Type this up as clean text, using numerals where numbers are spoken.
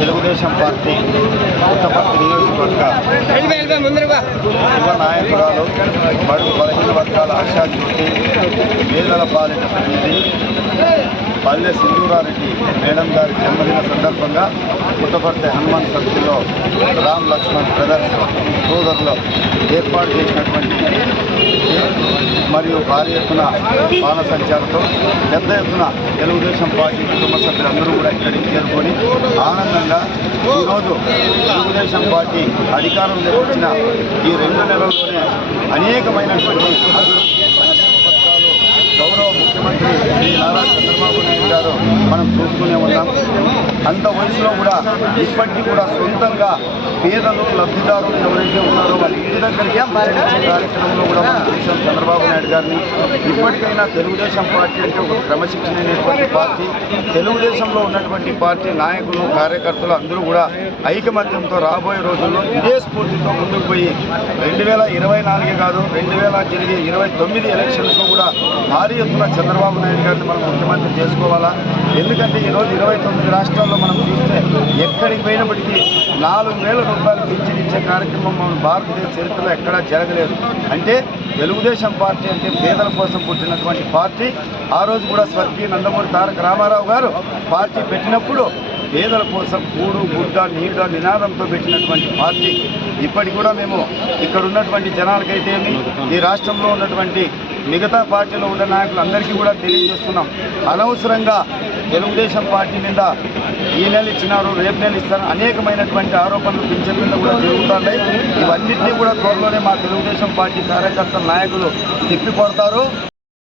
Telugu Desam party Puttaparthi నియోజకవర్గ యువ నాయకురాలు బడుగు బలహీన వర్గాల ఆశాజ్యోతి పేదల పాలిట ప్రతినిధి పల్లె సింధూరారెడ్డి మేడం గారి జన్మదిన సందర్భంగా పుట్టపర్తి హనుమాన్ సర్కిల్లో రామ్ లక్ష్మణ్ బ్రదర్స్ సోదరులు ఏర్పాటు చేసినటువంటి మరియు భారీ ఎత్తున బాణసంచాలతో పెద్ద ఎత్తున తెలుగుదేశం పార్టీ కుటుంబ సభ్యులందరూ కూడా ఇక్కడికి చేరుకొని ఆనందంగా ఈరోజు తెలుగుదేశం పార్టీ అధికారంలోకి వచ్చిన ఈ 2 నెలల్లోనే అనేకమైనటువంటి పథకాలు గౌరవ ముఖ్యమంత్రి శ్రీ నారా చంద్రబాబు నాయుడు గారు మనం చూస్తూనే ఉన్నాం. అంత వయసులో కూడా ఇప్పటికీ కూడా సొంతంగా పేదలు లబ్ధిదారులు ఎవరైతే ఉన్నారో వాళ్ళ ఇంటి దగ్గరికి ఇచ్చే కార్యక్రమంలో కూడా మనం చూసాం చంద్రబాబు నాయుడు గారిని. ఇప్పటికైనా తెలుగుదేశం పార్టీ అంటే ఒక క్రమశిక్షణ అనేటువంటి పార్టీ. తెలుగుదేశంలో ఉన్నటువంటి పార్టీ నాయకులు కార్యకర్తలు అందరూ కూడా ఐకమత్యంతో రాబోయే రోజుల్లో ఇదే స్ఫూర్తితో ముందుకు పోయి 2024 కాదు 2029 ఎలక్షన్స్లో కూడా భారీ ఎత్తున చంద్రబాబు నాయుడు గారిని మనం ముఖ్యమంత్రి చేసుకోవాలా. ఎందుకంటే ఈరోజు 29 రాష్ట్రాల్లో మనం చూస్తే ఎక్కడికి పోయినప్పటికీ 4,000 రూపాయలు పింఛన్ ఇచ్చే కార్యక్రమం మన భారతదేశ చరిత్రలో ఎక్కడా జరగలేదు. అంటే తెలుగుదేశం పార్టీ అంటే పేదల కోసం పుట్టినటువంటి పార్టీ. ఆ రోజు కూడా స్వర్గీయ నందమూరి తారక రామారావు గారు పార్టీ పెట్టినప్పుడు పేదల కోసం కూడు గుడ్డ నీడ నినాదంతో పెట్టినటువంటి పార్టీ. ఇప్పటికి కూడా మేము ఇక్కడ ఉన్నటువంటి జనాలకైతేమి ఈ రాష్ట్రంలో ఉన్నటువంటి మిగతా పార్టీలో ఉన్న నాయకులందరికీ కూడా తెలియజేస్తున్నాం, అనవసరంగా తెలుగుదేశం పార్టీ మీద ఈ నెల ఇచ్చినారు రేపు నెల ఇస్తారు అనేకమైనటువంటి ఆరోపణలు పింఛన్ మీద కూడా జరుగుతున్నాయి. ఇవన్నింటినీ కూడా త్వరలోనే మా తెలుగుదేశం పార్టీ కార్యకర్తల నాయకులు తిప్పికొడతారు.